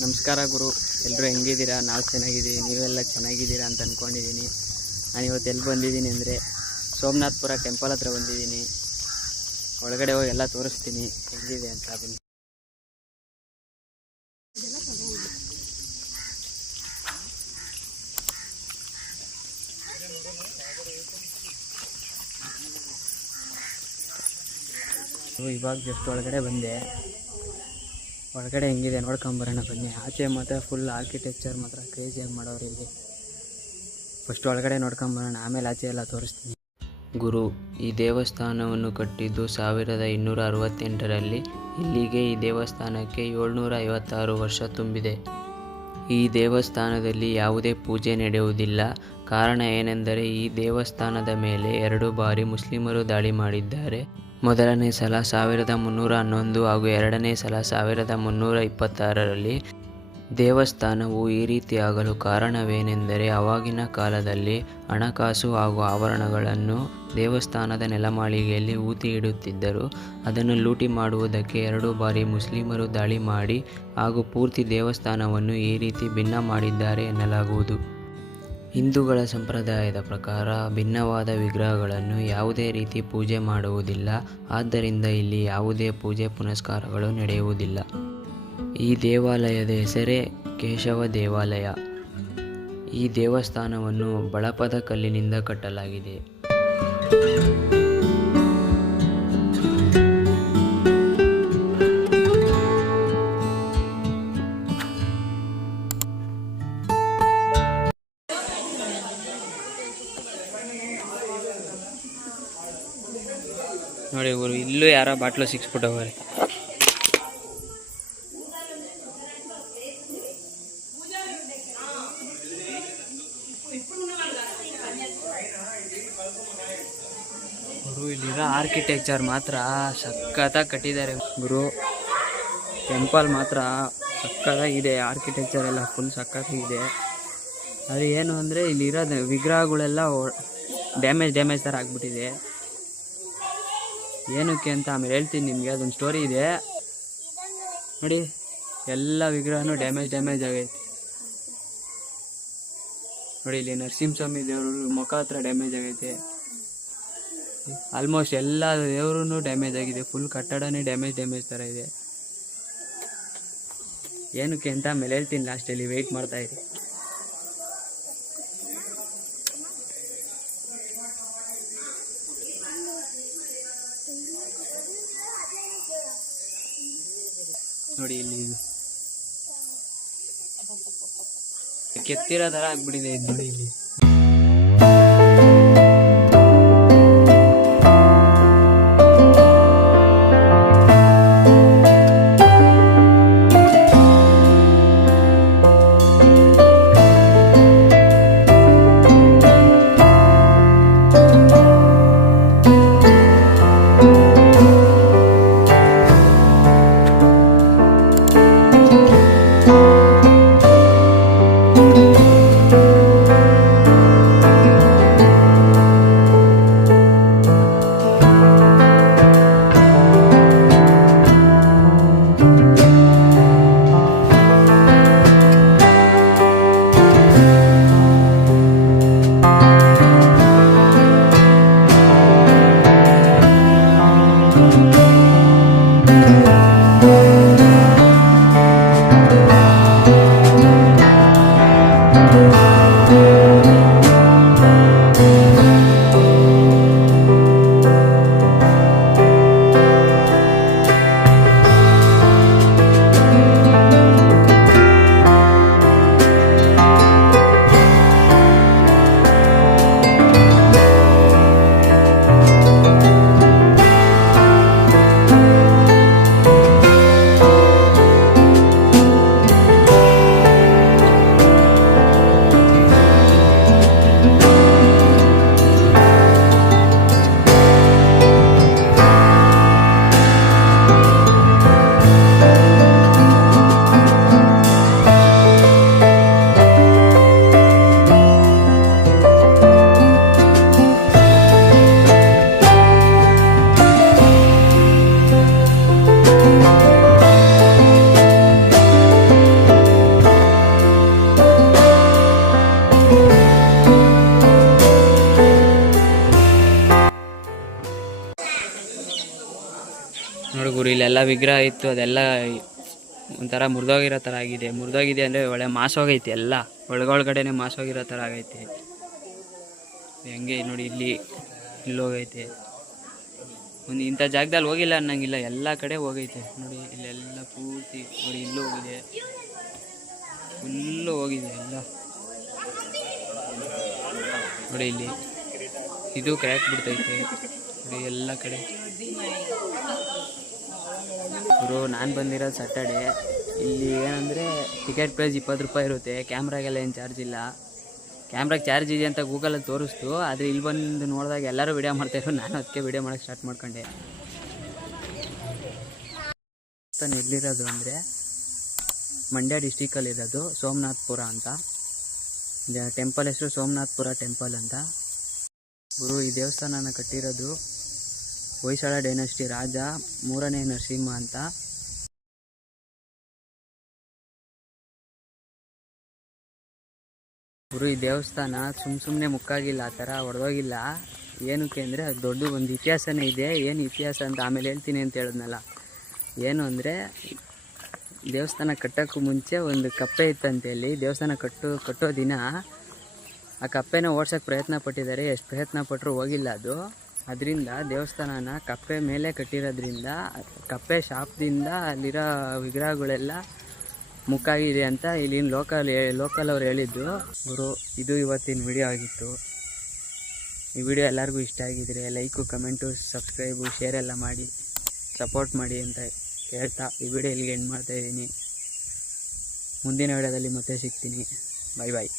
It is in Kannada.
ನಮಸ್ಕಾರ ಗುರು, ಎಲ್ಲರೂ ಹೆಂಗಿದ್ದೀರಾ? ನಾವು ಚೆನ್ನಾಗಿದ್ದೀವಿ, ನೀವೆಲ್ಲ ಚೆನ್ನಾಗಿದ್ದೀರಾ ಅಂತ ಅಂದ್ಕೊಂಡಿದ್ದೀನಿ. ನಾನು ಇವತ್ತು ಎಲ್ಲಿ ಬಂದಿದ್ದೀನಿ ಅಂದರೆ ಸೋಮನಾಥಪುರ ಟೆಂಪಲ್ ಹತ್ರ ಬಂದಿದ್ದೀನಿ. ಒಳಗಡೆ ಹೋಗಿ ಎಲ್ಲ ತೋರಿಸ್ತೀನಿ ಹೆಂಗಿದೆ ಅಂತ. ಬನ್ನಿ. ಇವಾಗ ಜಸ್ಟ್ ಒಳಗಡೆ ಬಂದೆ. ಒಳಗಡೆ ಹೆಂಗಿದೆ ನೋಡ್ಕೊಂಬರೋಣ ಬನ್ನಿ. ಆಚೆ ಮಾತ್ರ ಫುಲ್ ಆರ್ಕಿಟೆಕ್ಚರ್ ಮಾತ್ರ ಕ್ರೇಜಿಯಾಗಿ ಮಾಡೋರು ಇಲ್ಲಿ. ಫಸ್ಟ್ ಒಳಗಡೆ ನೋಡ್ಕೊಂಬರೋಣ, ಆಮೇಲೆ ಆಚೆ ಎಲ್ಲ ತೋರಿಸ್ತೀನಿ. ಗುರು, ಈ ದೇವಸ್ಥಾನವನ್ನು ಕಟ್ಟಿದ್ದು 1268ರಲ್ಲಿ. ಇಲ್ಲಿಗೆ ಈ ದೇವಸ್ಥಾನಕ್ಕೆ 756 ವರ್ಷ ತುಂಬಿದೆ. ಈ ದೇವಸ್ಥಾನದಲ್ಲಿ ಯಾವುದೇ ಪೂಜೆ ನಡೆಯುವುದಿಲ್ಲ. ಕಾರಣ ಏನೆಂದರೆ ಈ ದೇವಸ್ಥಾನದ ಮೇಲೆ 2 ಬಾರಿ ಮುಸ್ಲಿಮರು ದಾಳಿ ಮಾಡಿದ್ದಾರೆ. ಮೊದಲನೇ ಸಲ 1311 ಹಾಗೂ ಎರಡನೇ ಸಲ 1326ರಲ್ಲಿ. ದೇವಸ್ಥಾನವು ಈ ರೀತಿ ಆಗಲು ಕಾರಣವೇನೆಂದರೆ ಆವಾಗಿನ ಕಾಲದಲ್ಲಿ ಹಣಕಾಸು ಹಾಗೂ ಆಭರಣಗಳನ್ನು ದೇವಸ್ಥಾನದ ನೆಲಮಾಳಿಗೆಯಲ್ಲಿ ಊತಿ ಇಡುತ್ತಿದ್ದರು. ಅದನ್ನು ಲೂಟಿ ಮಾಡುವುದಕ್ಕೆ 2 ಬಾರಿ ಮುಸ್ಲಿಮರು ದಾಳಿ ಮಾಡಿ ಹಾಗೂ ಪೂರ್ತಿ ದೇವಸ್ಥಾನವನ್ನು ಈ ರೀತಿ ಭಿನ್ನ ಮಾಡಿದ್ದಾರೆ ಎನ್ನಲಾಗುವುದು. ಹಿಂದೂಗಳ ಸಂಪ್ರದಾಯದ ಪ್ರಕಾರ ಭಿನ್ನವಾದ ವಿಗ್ರಹಗಳನ್ನು ಯಾವುದೇ ರೀತಿ ಪೂಜೆ ಮಾಡುವುದಿಲ್ಲ. ಆದ್ದರಿಂದ ಇಲ್ಲಿ ಯಾವುದೇ ಪೂಜೆ ಪುನಸ್ಕಾರಗಳು ನಡೆಯುವುದಿಲ್ಲ. ಈ ದೇವಾಲಯದ ಹೆಸರೇ ಕೇಶವ ದೇವಾಲಯ. ಈ ದೇವಸ್ಥಾನವನ್ನು ಬಳಪದ ಕಲ್ಲಿನಿಂದ ಕಟ್ಟಲಾಗಿದೆ. ನೋಡಿ ಇವರು ಇಲ್ಲೂ ಯಾರೋ ಬಾಟ್ಲು ಸಿಕ್ಸ್ಬಿಟ್ಟವ್ರೆ. ಗುರು, ಇಲ್ಲಿರೋ ಆರ್ಕಿಟೆಕ್ಚರ್ ಮಾತ್ರ ಸಖತ್ತಾಗಿ ಕಟ್ಟಿದ್ದಾರೆ ಗುರು. ಟೆಂಪಲ್ ಮಾತ್ರ ಸಖತ್ತಾಗಿದೆ, ಆರ್ಕಿಟೆಕ್ಚರ್ ಎಲ್ಲ ಫುಲ್ ಸಖತ್ತಾಗಿದೆ. ಆದರೆ ಏನು ಅಂದರೆ ಇಲ್ಲಿರೋ ವಿಗ್ರಹಗಳೆಲ್ಲ ಡ್ಯಾಮೇಜ್ ಥರ ಆಗಿಬಿಟ್ಟಿದೆ. ಏನಕ್ಕೆ ಅಂತ ಆಮೇಲೆ ಹೇಳ್ತೀನಿ ನಿಮಗೆ. ಅದೊಂದು ಸ್ಟೋರಿ ಇದೆ ನೋಡಿ. ಎಲ್ಲ ವಿಗ್ರಹನೂ ಡ್ಯಾಮೇಜ್ ಆಗೈತೆ ನೋಡಿ. ಇಲ್ಲಿ ನರಸಿಂಹಸ್ವಾಮಿ ದೇವರು ಮುಖ ಹತ್ರ ಡ್ಯಾಮೇಜ್ ಆಗೈತೆ. ಆಲ್ಮೋಸ್ಟ್ ಎಲ್ಲ ದೇವ್ರೂ ಡ್ಯಾಮೇಜ್ ಆಗಿದೆ. ಫುಲ್ ಕಟ್ಟಡನೇ ಡ್ಯಾಮೇಜ್ ಥರ ಇದೆ. ಏನಕ್ಕೆ ಅಂತ ಆಮೇಲೆ ಹೇಳ್ತೀನಿ ಲಾಸ್ಟಲ್ಲಿ. ವೆಯ್ಟ್ ಮಾಡ್ತಾ ಇರಿ. ನೋಡಿ ಇಲ್ಲಿ ಕೆತ್ತಿರೋ ಥರ ಆಗ್ಬಿಟ್ಟಿದೆ ಇದು ನೋಡಿ ಇಲ್ಲಿ. ಗುರು ಇಲ್ಲೆಲ್ಲ ವಿಗ್ರಹ ಇತ್ತು, ಅದೆಲ್ಲ ಒಂಥರ ಮುರಿದೋಗಿರೋ ಥರ ಆಗಿದೆ. ಮುರಿದೋಗಿದೆ ಅಂದರೆ ಒಳ್ಳೆ ಮಾಸೋಗೈತೆ, ಎಲ್ಲ ಒಳಗಡೆನೆ ಮಾಸೋಗಿರೋ ಥರ ಆಗೈತೆ. ಹೆಂಗೆ ನೋಡಿ ಇಲ್ಲಿ ಹೋಗೈತೆ. ಒಂದು ಇಂಥ ಜಾಗದಲ್ಲಿ ಹೋಗಿಲ್ಲ ಅನ್ನಂಗಿಲ್ಲ, ಎಲ್ಲ ಕಡೆ ಹೋಗೈತೆ ನೋಡಿ. ಇಲ್ಲೆಲ್ಲ ಪೂರ್ತಿ ನೋಡಿ, ಇಲ್ಲೂ ಹೋಗಿದೆ, ಫುಲ್ಲು ಹೋಗಿದೆ ಎಲ್ಲ ನೋಡಿ. ಇಲ್ಲಿ ಇದು ಕ್ರ್ಯಾಕ್ ಬಿಡ್ತೈತೆ ನೋಡಿ ಎಲ್ಲ ಕಡೆ. ಗುರು ನಾನು ಬಂದಿರೋದು ಸ್ಯಾಟರ್ಡೆ. ಇಲ್ಲಿ ಏನಂದರೆ ಟಿಕೆಟ್ ಪ್ರೈಸ್ 20 ರೂಪಾಯಿ ಇರುತ್ತೆ. ಕ್ಯಾಮ್ರಾಗೆಲ್ಲ ಏನು ಚಾರ್ಜ್ ಇಲ್ಲ. ಕ್ಯಾಮ್ರಾಗೆ ಚಾರ್ಜ್ ಇದೆ ಅಂತ ಗೂಗಲಲ್ಲಿ ತೋರಿಸ್ತು, ಆದರೆ ಇಲ್ಲಿ ಬಂದು ನೋಡಿದಾಗ ಎಲ್ಲರೂ ವಿಡಿಯೋ ಮಾಡ್ತಾಯಿದ್ರು. ನಾನು ಅದಕ್ಕೆ ವಿಡಿಯೋ ಮಾಡೋಕ್ಕೆ ಸ್ಟಾರ್ಟ್ ಮಾಡ್ಕೊಂಡೆ. ಎಲ್ಲಿರೋದು ಅಂದರೆ ಮಂಡ್ಯ ಡಿಸ್ಟಿಕಲ್ಲಿರೋದು ಸೋಮನಾಥ್ಪುರ ಅಂತ. ಟೆಂಪಲ್ ಹೆಸರು ಸೋಮನಾಥ್ಪುರ ಟೆಂಪಲ್ ಅಂತ. ಗುರು ಈ ದೇವಸ್ಥಾನನ ಕಟ್ಟಿರೋದು ಹೊಯ್ಸಳ ಡೈನಸ್ಟಿ ರಾಜ 3ನೇ ನರಸಿಂಹ ಅಂತ. ಗುರು ಈ ದೇವಸ್ಥಾನ ಸುಮ್ಮನೆ ಮುಕ್ಕಾಗಿಲ್ಲ, ಆ ಥರ ಹೊಡೆದೋಗಿಲ್ಲ. ಏನಕ್ಕೆ ಅಂದರೆ ಅದು ದೊಡ್ಡ ಒಂದು ಇತಿಹಾಸನೇ ಇದೆ. ಏನು ಇತಿಹಾಸ ಅಂತ ಆಮೇಲೆ ಹೇಳ್ತೀನಿ ಅಂತ ಹೇಳಿದ್ನಲ್ಲ. ಏನು ಅಂದರೆ ದೇವಸ್ಥಾನ ಕಟ್ಟೋಕ್ಕೂ ಮುಂಚೆ ಒಂದು ಕಪ್ಪೆ ಇತ್ತಂತೆ. ಇಲ್ಲಿ ದೇವಸ್ಥಾನ ಕಟ್ಟೋ ದಿನ ಆ ಕಪ್ಪೆನ ಓಡ್ಸೋಕ್ಕೆ ಪ್ರಯತ್ನ ಪಟ್ಟಿದ್ದಾರೆ. ಎಷ್ಟು ಪ್ರಯತ್ನ ಪಟ್ಟರು ಹೋಗಿಲ್ಲ ಅದು. ಅದರಿಂದ ದೇವಸ್ಥಾನನ ಕಪ್ಪೆ ಮೇಲೆ ಕಟ್ಟಿರೋದ್ರಿಂದ ಕಪ್ಪೆ ಶಾಪದಿಂದ ಅಲ್ಲಿರೋ ವಿಗ್ರಹಗಳೆಲ್ಲ ಮುಕ್ಕಾಗಿದೆ ಅಂತ ಇಲ್ಲಿನ ಲೋಕಲ್ ಅವ್ರು ಹೇಳಿದ್ದು. ಗುರು ಇದು ಇವತ್ತಿನ ವಿಡಿಯೋ ಆಗಿತ್ತು. ಈ ವಿಡಿಯೋ ಎಲ್ಲರಿಗೂ ಇಷ್ಟ ಆಗಿದ್ರೆ ಲೈಕು, ಕಮೆಂಟು, ಸಬ್ಸ್ಕ್ರೈಬು, ಶೇರ್ ಎಲ್ಲ ಮಾಡಿ ಸಪೋರ್ಟ್ ಮಾಡಿ ಅಂತ ಹೇಳ್ತಾ ಈ ವಿಡಿಯೋ ಇಲ್ಲಿಗೆ ಎಂಡ್ ಮಾಡ್ತಾಯಿದ್ದೀನಿ. ಮುಂದಿನ ವಿಡಿಯೋದಲ್ಲಿ ಮತ್ತೆ ಸಿಗ್ತೀನಿ. ಬಾಯ್ ಬಾಯ್.